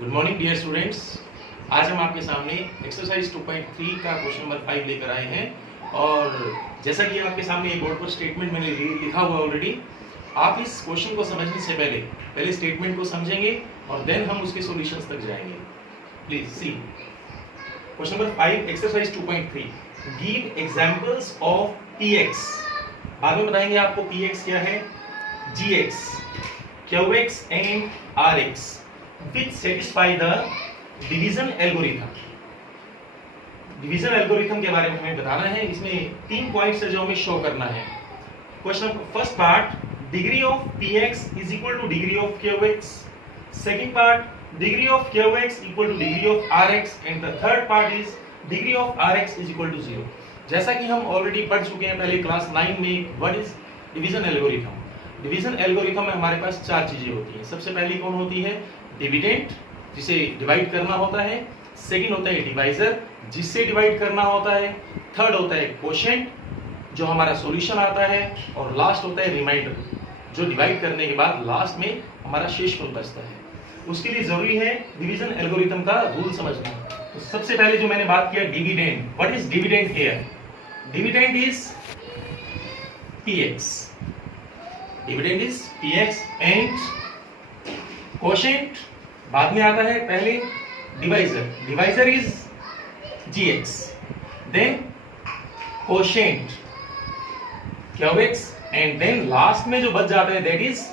Good morning dear students. आज हम आपके सामने एक्सरसाइज 2.3 का क्वेश्चन नंबर 5 लेकर आए हैं और जैसा कि आपके सामने बोर्ड पर स्टेटमेंट मैंने लिखा हुआ ऑलरेडी। आप इस क्वेश्चन को समझने से पहले स्टेटमेंट को समझेंगे और देन हम उसके सॉल्यूशंस तक जाएंगे। Please see question number 5 exercise 2.3। Give examples of px। बाद में बताएंगे आपको px क्या है, gx, qx and rx which satisfy the division algorithm। Division algorithm के बारे में हमें बताना है। इसमें 3 पॉइंट्स है जो हमें शो करना है। Question first part, degree of px is equal to degree of qx। Second part, degree of qx equal to degree of rx and the third part is degree of rx is equal to 0। जैसा कि हम already पढ़ चुके हैं पहले class 9 में, what is division algorithm. Division algorithm में हमारे पास 4 चीजें होती हैं। सबसे पहली कौन होती है, डिविडेंड, जिसे डिवाइड करना होता है। सेकंड होता है डिवाइजर, जिससे डिवाइड करना होता है। थर्ड होता है कोशेंट, जो हमारा सॉल्यूशन आता है। और लास्ट होता है रिमाइंडर, जो डिवाइड करने के बाद लास्ट में हमारा शेषफल बचता है। उसके लिए जरूरी है डिवीजन एल्गोरिथम का रूल समझना। तो सबसे पहले जो मैंने बात किया dividend, what is dividend here. Dividend is px, dividend is px and quotient बाद में आता है। पहले divisor, divisor is gx, then quotient qx and then last में जो बच जाता है दैट इज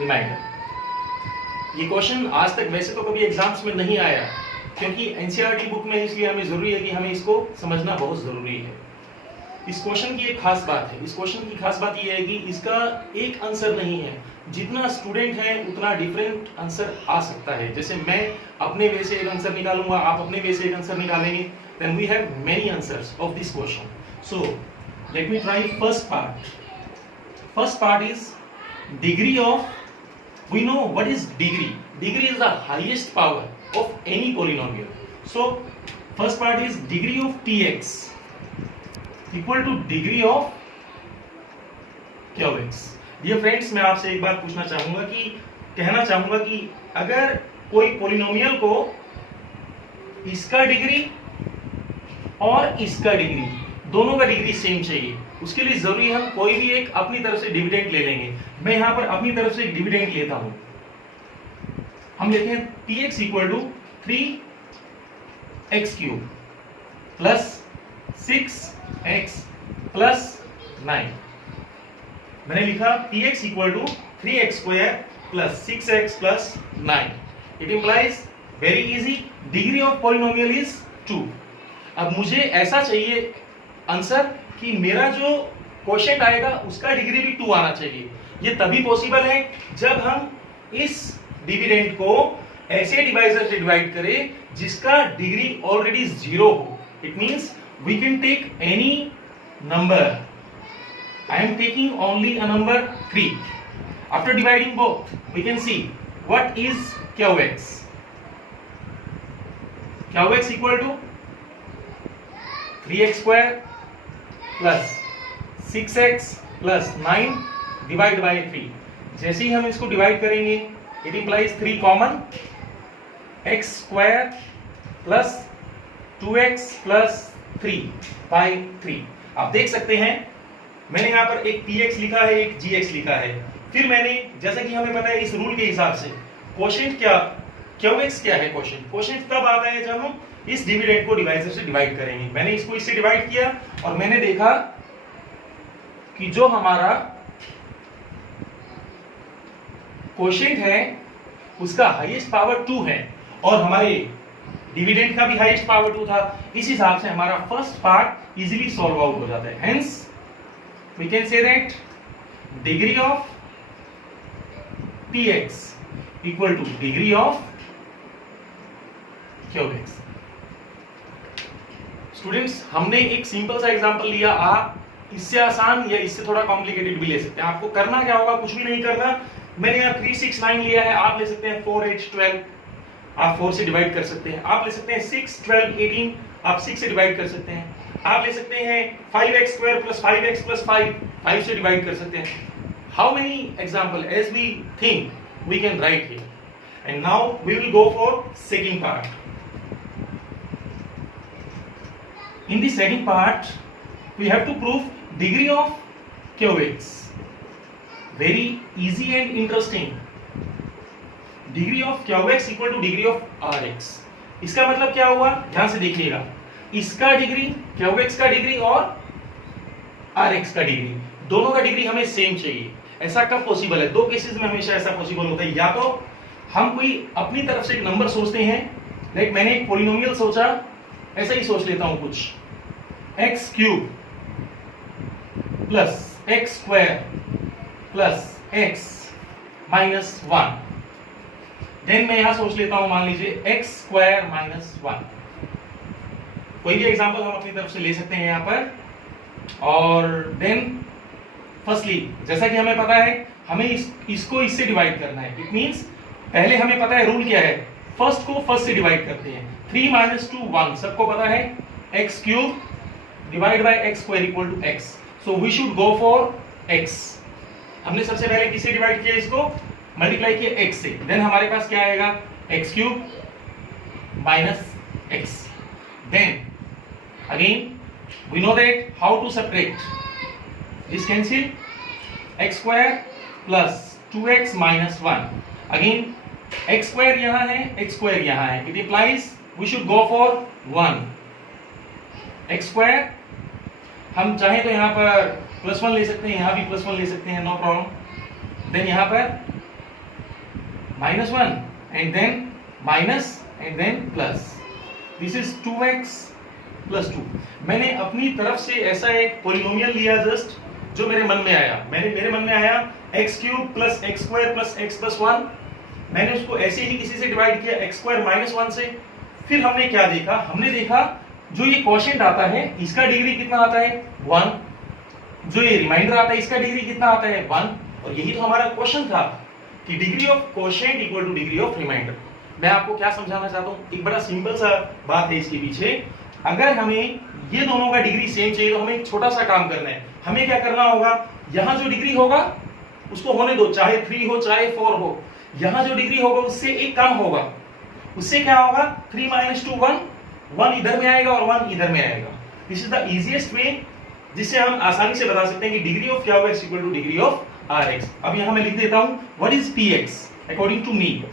रिमाइंडर। ये क्वेश्चन आज तक वैसे तो कभी एग्जाम्स में नहीं आया, क्योंकि एनसीईआरटी बुक में, इसलिए हमें जरूरी है कि हमें इसको समझना बहुत जरूरी है। इस क्वेश्चन की एक खास बात है, इस क्वेश्चन की खास बात यह है कि इसका एक आंसर नहीं है। जितना स्टूडेंट है उतना डिफरेंट आंसर आ सकता है। जैसे मैं अपने वे से एक आंसर निकालूंगा, आप अपने वे से एक आंसर निकालेंगे, then we have many answers of this question. So let me try first part. First part is degree of, we know what is degree. Degree is the highest power of any polynomial. So first part is degree of px equal to degree of qx। Dear friends, मैं आपसे एक बात पूछना चाहूंगा कि कहना चाहूंगा कि अगर कोई पॉलिनोमियल को इसका डिग्री और इसका डिग्री, दोनों का डिग्री सेम चाहिए, उसके लिए जरूरी हम कोई भी एक अपनी तरफ से डिविडेंड ले लेंगे। मैं यहां पर अपनी तरफ से एक डिविडेंड लेता हूं। हम लेते हैं px equal to 3x³ plus 6x plus 9। मैंने लिखा px equal to 3x² plus 6x plus 9। It implies very easy, degree of polynomial is 2। अब मुझे ऐसा चाहिए आंसर कि मेरा जो क्वोशिएंट आएगा उसका डिग्री भी 2 आना चाहिए। ये तभी पॉसिबल है जब हम इस डिविडेंड को ऐसे डिवाइजर से डिवाइड करें जिसका डिग्री ऑलरेडी 0 हो। It means we can take any number. I am taking only a number 3. After dividing both, we can see what is qx. Qx equal to 3x² plus 6x plus 9 divided by 3. जैसे ही हम इसको divide करेंगे, it implies 3 common, x² plus 2x plus 3/3। आप देख सकते हैं मैंने यहां पर एक px लिखा है, एक gx लिखा है। फिर मैंने, जैसा कि हमें पता है इस रूल के हिसाब से कोशेंट क्या, qx क्या है, कोशेंट कब आता है जब हम इस डिविडेंड को डिवाइजर से डिवाइड करेंगे। मैंने इसको इससे डिवाइड किया और मैंने देखा कि जो हमारा कोशेंट है उसका हाईएस्ट पावर 2 है और हमारे डिविडेंड का भी हाईएस्ट पावर 2 था। इस हिसाब से हमारा first part easily solve out हो जाता है। Hence we can say that degree of px equal to degree of qx। Students, हमने एक सिंपल सा एग्जांपल लिया। आप इससे आसान या इससे थोड़ा कॉम्प्लिकेटेड भी ले सकते हैं। आपको करना क्या होगा, कुछ भी नहीं करना। मैंने यहाँ 3 6 9 लिया है, आप ले सकते हैं 4 8 12, आप 4 से डिवाइड कर सकते हैं। आप ले सकते हैं 6 12 18, आप 6 से डिवाइड कर सकते हैं। आप ले सकते हैं 5x² प्लस 5x प्लस 5 से डिवाइड कर सकते हैं। How many example as we think we can write here, And now we will go for second part. In the second part, we have to prove degree of QX. Very easy and interesting. Degree of QX equal to degree of RX. इसका मतलब क्या हुआ, ध्यान से देखिएगा, इसका degree QX का degree और RX का डिग्री, दोनों का डिग्री हमें सेम चाहिए। ऐसा कब पॉसिबल है? दो केसेस में हमेशा ऐसा पॉसिबल होता है। या तो हम कोई अपनी तरफ से एक नंबर सोचते हैं, लाइक मैंने एक पॉलिनोमियल सोचा, ऐसा ही सोच लेता हूं कुछ, x cube plus x square plus x minus 1। Then मैं यहां सोच लेता हूं, मान लीजिए एक्स स्क्वायर माइनस 1। कोई भी एग्जांपल हम अपनी तरफ से ले सकते हैं यहां पर। और देन फर्स्टली, जैसा कि हमें पता है, हमें इसको इससे डिवाइड करना है। इट मींस पहले हमें पता है रूल क्या है, फर्स्ट को फर्स्ट से डिवाइड करते हैं। 3 - 2 1, सबको पता है, x cube divide by x square equal to x. So we should go for x. हमने सबसे पहले किससे डिवाइड किया, इसको मल्टीप्लाई किया एक्स से। देन हमारे पास क्या आएगा, x cube minus x. Then again we know that how to separate this, cancel, x square plus 2x minus 1। अगेन एक्स स्क्वायर यहां है, एक्स स्क्वायर यहां है, it implies we should go for 1 x square. हम चाहें तो यहां पर +1 ले सकते हैं, यहां भी +1 ले सकते हैं, नो प्रॉब्लम। देन यहां पर -1 and then minus and then plus, this is 2x + 2। मैंने अपनी तरफ से ऐसा एक पॉलिनोमियल लिया जस्ट, जो मेरे मन में आया। मेरे मन में आया x cube plus x square plus x plus 1। मैंने उसको ऐसे ही किसी से डिवाइड किया, एक्स स्क्वायर माइनस 1 से। फिर हमने क्या देखा, हमने देखा जो ये क्वोशिएंट आता है इसका डिग्री कितना आता है, 1। जो ये रिमाइंडर आता है इसका डिग्री कितना आता है, 1। और यही तो हमारा क्वेश्चन था कि degree of quotient equal to degree of remainder. मैं आपको क्या समझाना चाहता हूँ, एक बड़ा सिंपल सा बात है इसके पीछे। अगर हमें ये दोनों का डिग्री सेम चाहिए तो हमें एक छोटा सा काम करना है। हमें क्या करना होगा, यहां जो डिग्री होगा उसको होने दो, चाहे 3 हो चाहे 4 हो। यहां जो डिग्री होगा उससे एक कम होगा। उससे क्या होगा, 3 - 2 1, 1 इधर में आएगा और 1 इधर में आएगा। This is the easiest way जिससे हम आसानी से बता सकते हैं कि degree of QX equal to degree of RX। अब यहां मैं लिख देता हूं, what is PX according to me.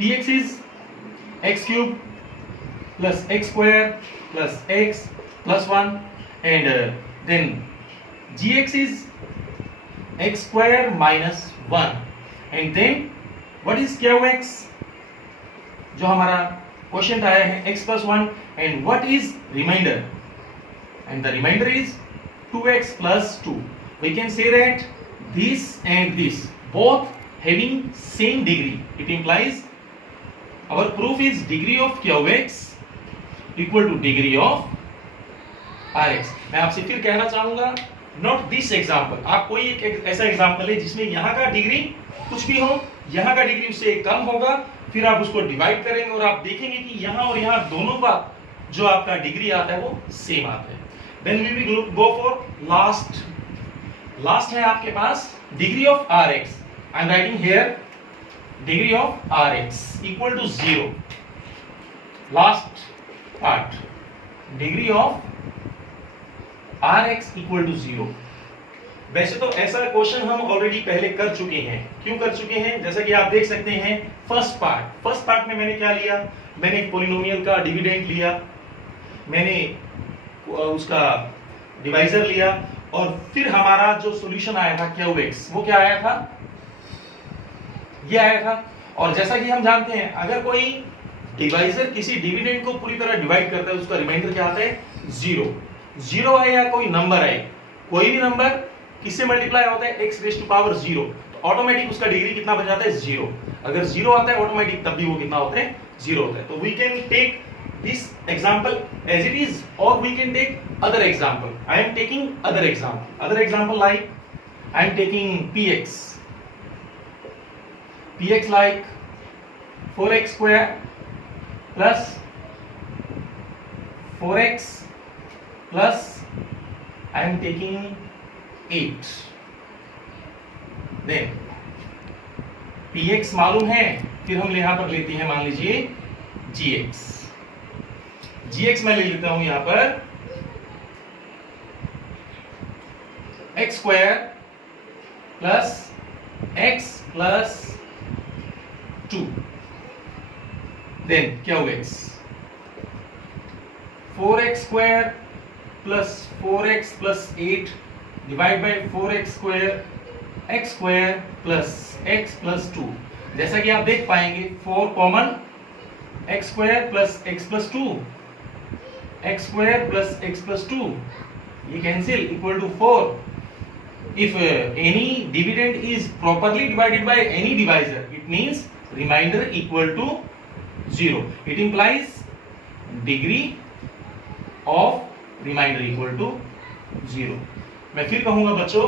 PX is x cube plus x square plus x plus 1 and then GX is x square minus 1 and then what is QX, जो हमारा question आया है x plus 1, and what is remainder, and the remainder is 2x plus 2. We can say that this and this both having same degree. It implies our proof is degree of QX equal to degree of RX. मैं आपसे फिर कहना चाहूंगा, not this example. आप कोई एक ऐसा example है जिसमें यहाँ का डिग्री कुछ भी हो, यहाँ का डिग्री उससे कम होगा, फिर आप उसको डिवाइड करेंगे और आप देखेंगे कि यहाँ और यहाँ दोनों का जो आपका डिग्री आता है वो सेम आता है। Then we will go for last है आपके पास degree of RX। I am writing here degree of RX equal to 0। Last part, degree of RX equal to 0। वैसे तो ऐसा क्वेश्चन हम ऑलरेडी पहले कर चुके हैं। क्यों कर चुके हैं, जैसा कि आप देख सकते हैं फर्स्ट पार्ट में मैंने क्या लिया, मैंने एक पॉलिनोमियल का डिविडेंड लिया, मैंने उसका डिवाइजर लिया, और फिर हमारा जो सॉल्यूशन आया था QX, वो क्या आया था, ये आया था। और जैसा कि हम जानते हैं अगर कोई डिवाइजर किसी डिविडेंड को पूरी तरह डिवाइड करता है उसका रिमाइंडर क्या आता है, 0 है या कोई नंबर है, कोई भी नंबर किससे मल्टीप्लाई होता है, x⁻0, तो ऑटोमेटिक उसका डिग्री कितना बन जाता है, 0। अगर 0 आता है ऑटोमेटिक तब भी वो कितना होता है, 0 होता है। तो we can take this example as it is और we can take other example. I am taking other example like I am taking px like 4x square plus 4x plus I am taking 8। then px मालूम है फिर हम यहाँ पर लेते हैं, मान लीजिए gx। gx मैं ले लेता हूं यहां पर x square plus x plus 2, देन क्या होगा x 4x square plus 4x plus 8 divide by 4x square x square plus x plus 2। जैसा कि आप देख पाएंगे 4 common, x square plus x plus 2, x square plus x plus 2, ये cancel, equal to 4। If any dividend is properly divided by any divisor, it means remainder equal to 0. It implies degree of remainder equal to 0. मैं फिर कहूंगा बच्चों,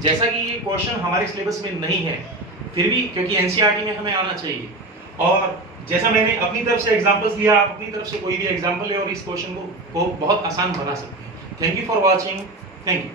जैसा कि ये question हमारे syllabus में नहीं है, फिर भी क्योंकि एनसीईआरटी में हमें आना चाहिए, और जैसा मैंने अपनी तरफ से एग्जांपल्स दिया, आप अपनी तरफ से कोई भी एग्जांपल ले और इस क्वेश्चन को बहुत आसान बना सकते हैं। Thank you for watching. Thank you.